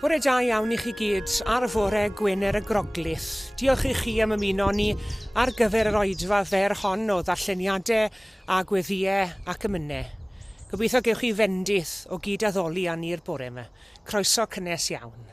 Bore da iawn I chi gyd ar y fore Gwener y Groglith. Diolch I chi am ymuno ni ar gyfer yr oedfa fer hon o ddarlleniadau a gweddiau ac ymynau. Gobeithio gewch chi fendith o gyd addoli â ni'r bore yma. Croeso cynnes iawn.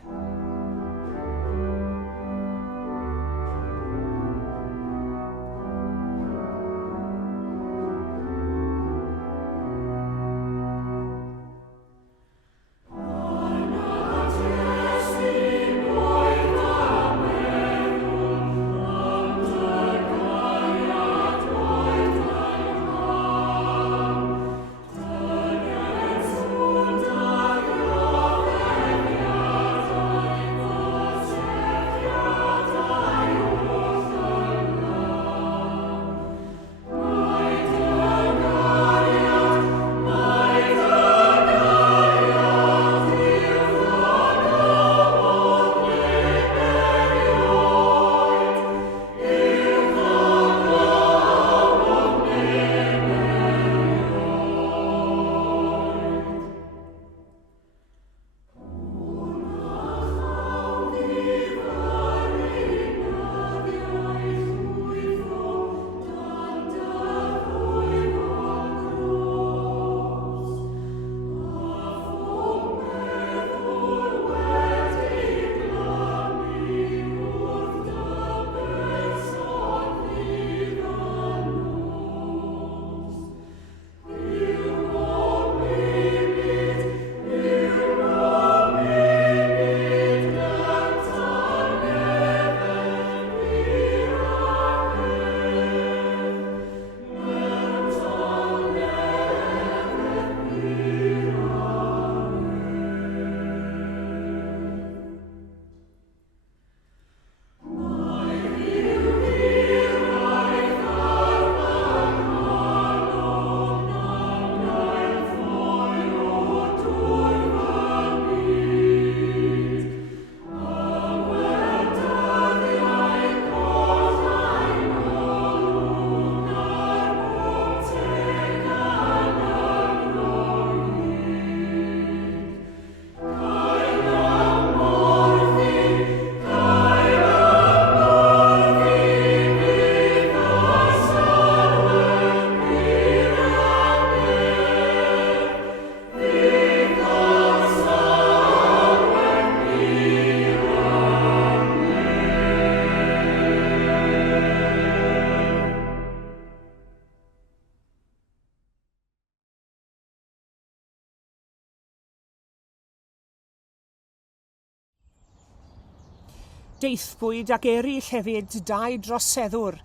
Deithbwyd ac eraill hefyd dau droseddwr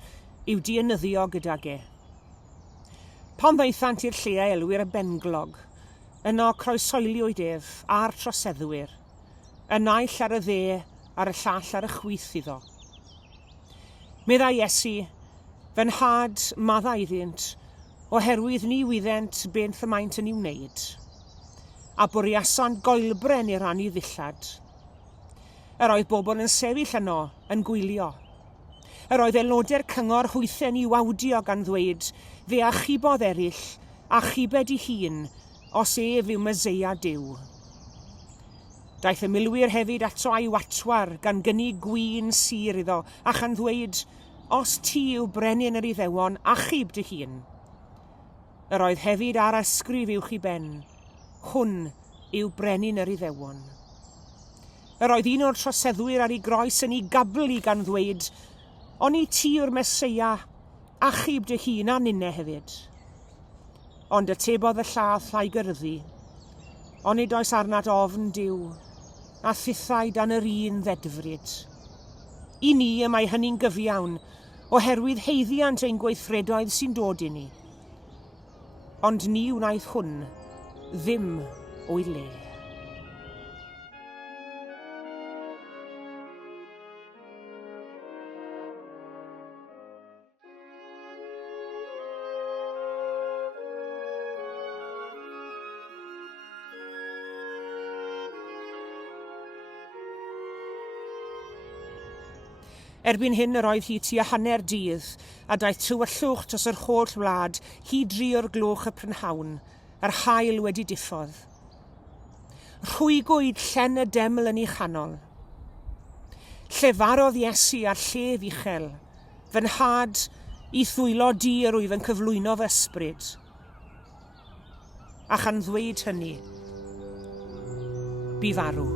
i'w dienyddio gydag e. Pan ddaethant i'r lle a elwir y benglog, yno croesoeliwyd ef a'r troseddwyr, y naill ar y dde a'r y llall ar y chwith iddo. Meddai Iesu, fy nhad maddai iddynt, oherwydd ni wyddent beth y maent yn ei wneud, a bwriasant goelbren I rannu ddillad. Yr oedd bobl yn sefyll yno yn gwylio. Yr oedd aelodau'r cyngor hwythen i'w awdio gan ddweud fe achubodd eraill, achubed ei hun, os ef yw Meseia Duw. Daeth y milwyr hefyd ato a'i watwar gan gynnig gwin sir iddo, a chan ddweud, os ti yw brenin yr Iddewon, achub dy hun. Yr oedd hefyd ar ysgrif uwch I ben, hwn yw brenin yr Iddewon. Yr oedd un o'r troseddwyr ar ei groes yn ei gablu gan ddweud, oni ti yw'r Meseia, achub dy hun a ninne hefyd. Ond atebodd y llath a'i gyrddi, onid oes arnat ofn Duw, a thithau dan yr un ddedfryd. I ni y mae hynny'n gyfiawn, oherwydd heiddiant ein gweithredoedd sy'n dod I ni. Ond ni wnaeth hwn ddim o'i le. Erbyn hyn yr oedd hi tua hanner dydd, a daeth tywyllwch dros yr holl wlad hyd 3 o'r gloch y prynhawn, a'r haul wedi diffodd. rhwygwyd llen y deml yn ei chanol. Llefarodd Iesu ar llef uchel, fy nhad i thwylo dir wyf yn cyflwyno fy ysbryd. A chan ddweud hynny, bu farw.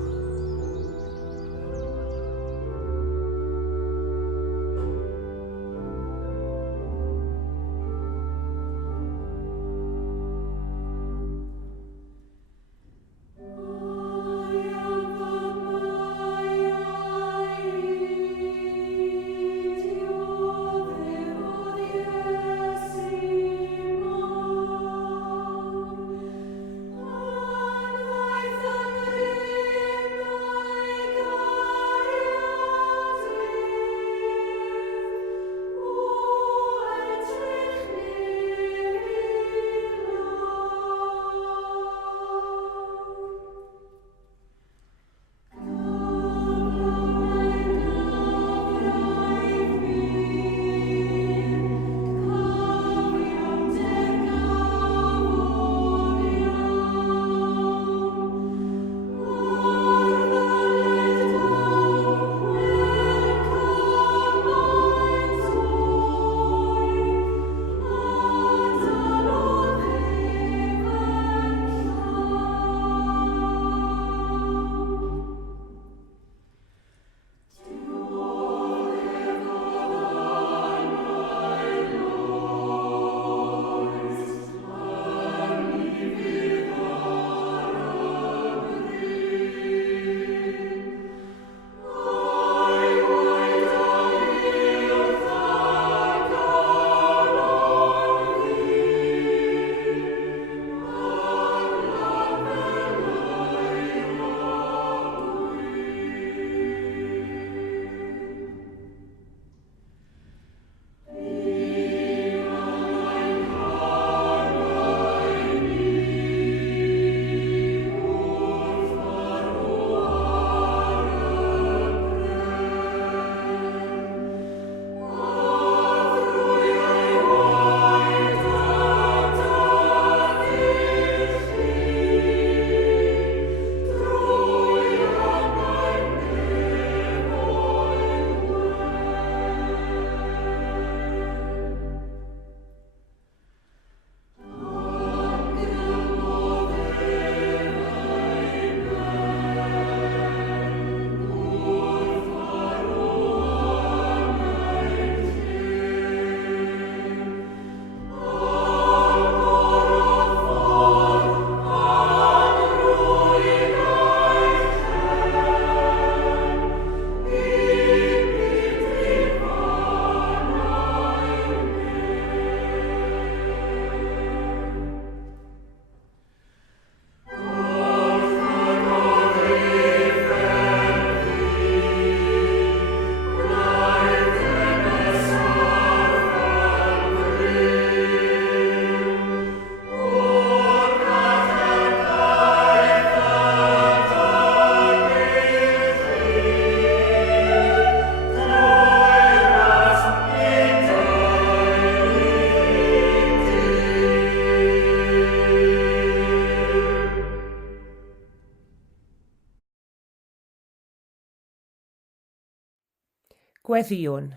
Gweddiwn.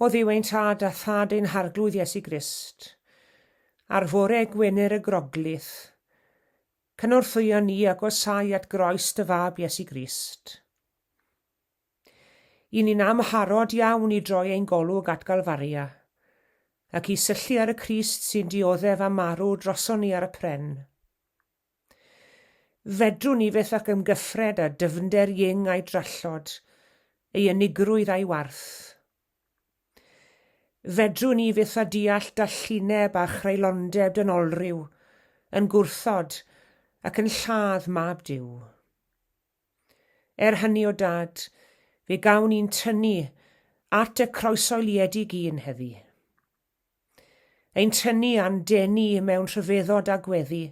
O ddiw ein tad a thad ein harglwydd Iesu Grist, ar fore Gwener y Groglith, cynorthwyo ni agosau at groes dy fab Iesu Grist. I ni'n amharod iawn i droi ein golwg at Galfaria, ac i syllu ar y Crist sy'n dioddef a marw droson ni ar y pren. Fedrwn ni fyth ac ymgyffred a dyfnder ieng a'i drallod, ei unigrwydd a'i warth. Fedrwn ni fyth a deall dallineb a chreulondeb dynolryw, yn gwrthod ac yn lladd mab Duw. Hynny o dad, fe gawn ni'n tynnu at y croesoeliedig un heddi. Ein tynnu a'n denu mewn rhyfeddod a gweddi,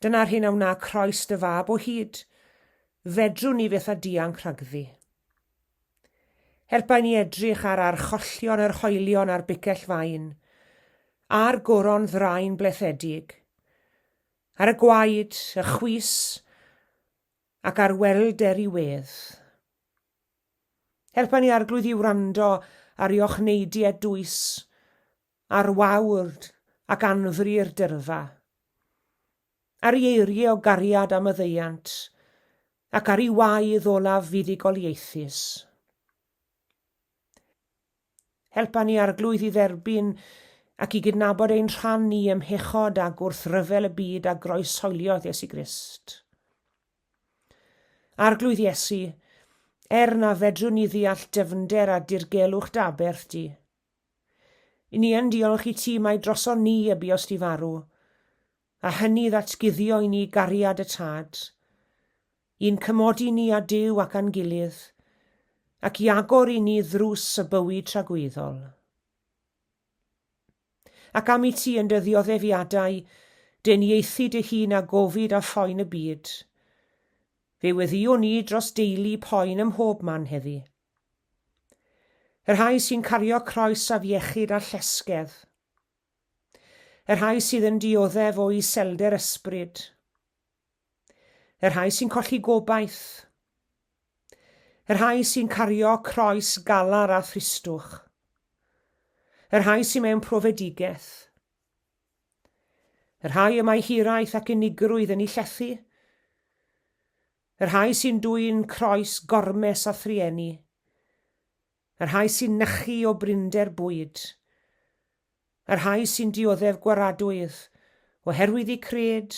dyna'r hyn awna croes dy fab o hyd, fedrwn ni fyth a dianc rhagddi. Helpa ni edrych ar archollion yr hoelion a'r bicell fain, a'r goron ddraen blethedig, ar y gwaed, y chwys, ac ar welder I wedd. Helpa ni Arglwydd I wrando ar I ochneidiau dwys, ar wawr ac anfri'r dyrfa, ar I eiriau o gariad am y ddeiant, ac ar I waedd olaf fuddugoliaethus. Helpa ni Arglwydd I dderbyn ac I gydnabod ein rhan ni ymhechod ag wrth ryfel y byd a groeshoeliodd Iesu Grist. Arglwydd Iesu, na fedrwn ni ddeall dyfnder a dirgelwch daberth di. I ni yn diolch I ti mai droson ni y buos di farw, a hynny ddatguddio I ni gariad y tad. I'n cymodi ni a Duw ac a'n gilydd, ac I agor I ni ddrws y bywyd tragweddol. Ac am I ti yn dy ddioddefiadau, dyn ieithu dy hun a gofid a phoen y byd. Fe weddio ni dros deulu poen ym mhob man heddi. Yr rhai sy'n cario croes a fiechyd a llesgedd. Yr rhai sydd yn dioddef o iselder ysbryd. Yr rhai sy'n colli gobaith. Yr rhai sy'n cario croes galar a thristwch. Yr rhai sy'n mewn profedigaeth. Yr rhai y mae hiraeth ac unigrwydd yn ei llethu. Yr rhai sy'n dwyn croes gormes a thrieni. Yr rhai sy'n nychu o brinder bwyd. Yr rhai sy'n dioddef gwaradwydd oherwydd eu cred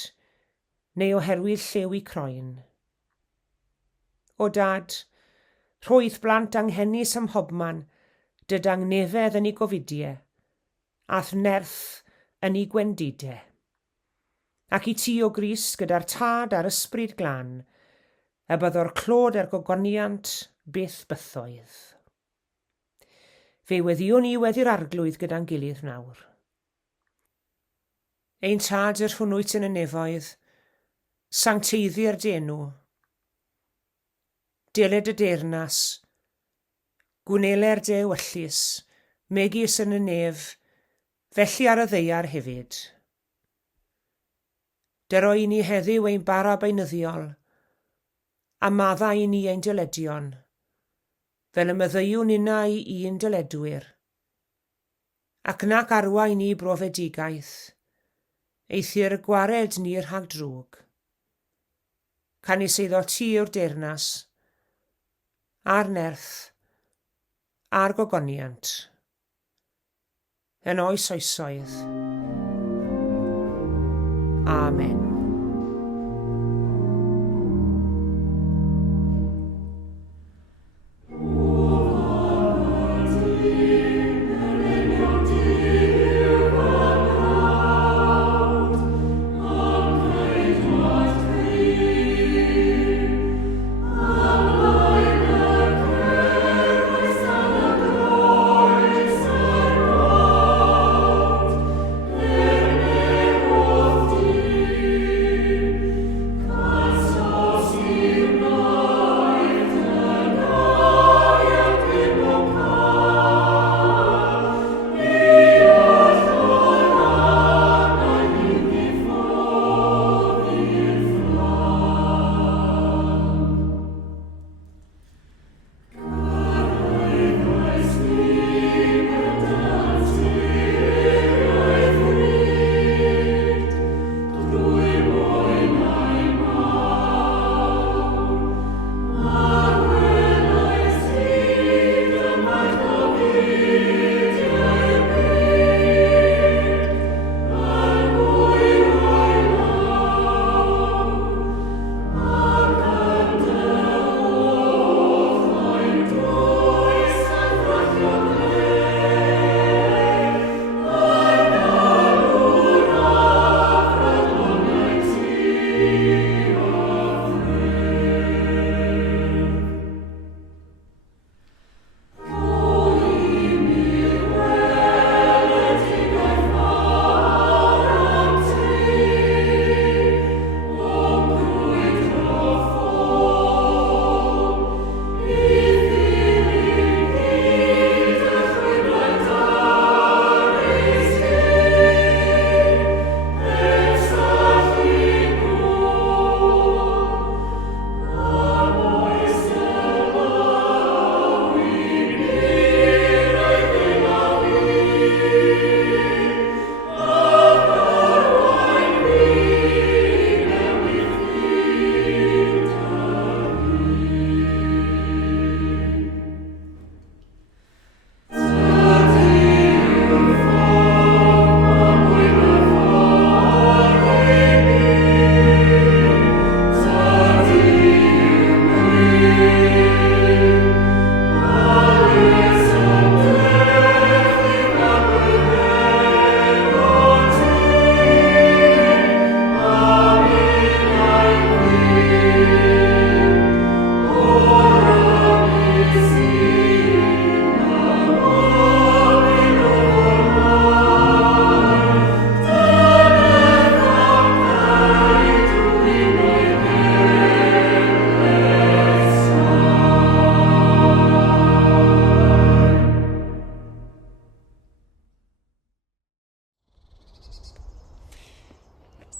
neu oherwydd llew eu croen. O dad, rhoedd blant anghennus ym mhobman, dydang nefedd yn ei gofidiau, ath nerth yn ei gwendidau. Ac I ti o Grist gyda'r tad a'r ysbryd glân, y byddo'r clod a'r gogoniant byth bythoedd. Fe weddio ni weddi'r arglwydd gyda'n gilydd nawr. Ein tad yr hwnnwyt yn y nefoedd, sancteiddi'r denw, deled y deyrnas, gwneler de wyllus, megis yn y nef, felly ar y ddeiar hefyd. Dyro I ni heddiw ein bara beunyddiol, a madda I ni ein dyledion, fel y myddeiwn unna I un dyledwyr, ac nac arwa I ni brofedigaeth, eithir gwared ni rhag drwg. Canis eiddo ti yw'r deyrnas, a'r nerth, a'r gogoniant, yn oes oesoedd. Amen.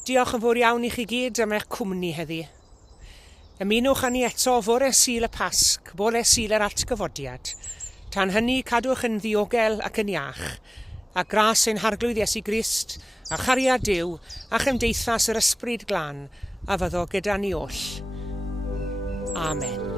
Diolch yn fawr iawn i chi gyd am eich cwmni heddi. Ymunwch â ni eto fore Sul y Pasg, bore Sul yr atgyfodiad. Tan hynny cadwch yn ddiogel ac yn iach, a gras ein harglwydd Iesu Grist, a chariad Duw, a chymdeithas yr ysbryd glân, a fyddo gyda ni oll. Amen.